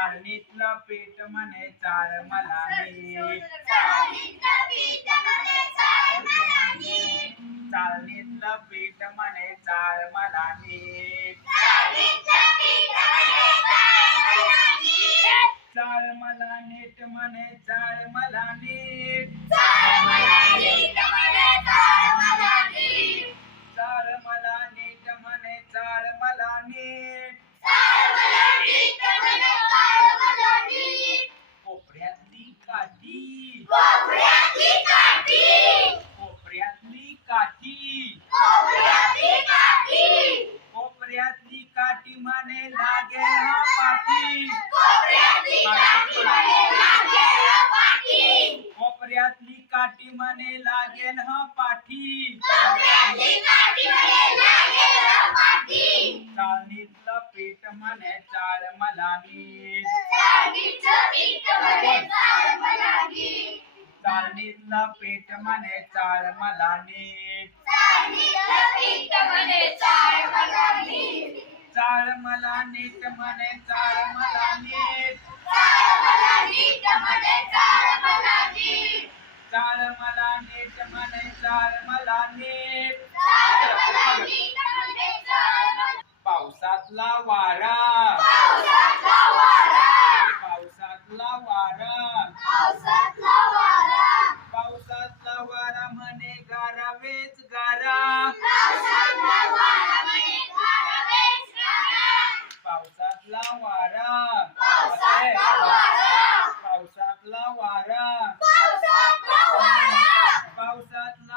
चाळणीतलं पीठ म्हणे चाळ मला चाळणीतलं पीठ म्हणे चाळ मला नीट चाळ मला नीट म्हणे चाळ मला नीट म्हणे लागेल हा पाठी. चाळणीतलं पीठ म्हणे चाळ मला नीट चाळणीतलं पीठ म्हणे चाळ मला नीट चाळ मला नीट म्हणे चाळ म्हणे चाळ मला नीट पावसातला वारा. पावसातला वारा. पावसातला वारा म्हणे गारावेच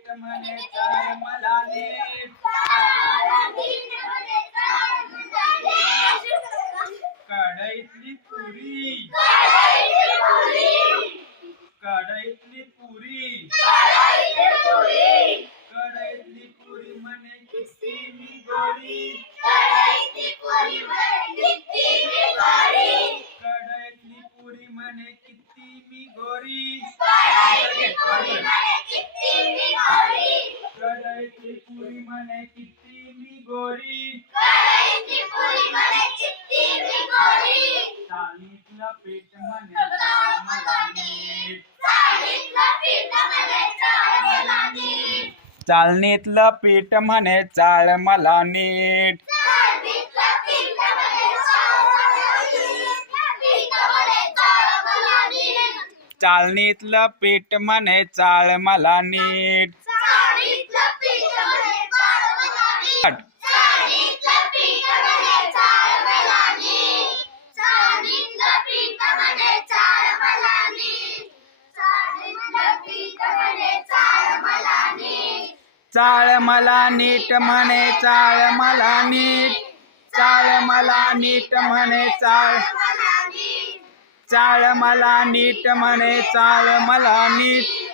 मला नीट म्हणे चाळ मला नीट कढईतली पुरी। कढईतली पुरी कढईतली पुरी म्हणे किती मी गोरी। कढईतली पुरी म्हणे किती मी गोरी। कढईतली गोरी. चाळणीतलं पीठ म्हणे चाळ मला नीट. चाळणीतलं पीठ म्हणे चाळ मला नीट. चाळणीतलं पीठ म्हणे चाळ मला नीट. चाळ मला नीट म्हणे चाळ मला नीट. चाळ मला नीट म्हणे चाळ. चाळ मला नीट म्हणे चाळ मला नीट.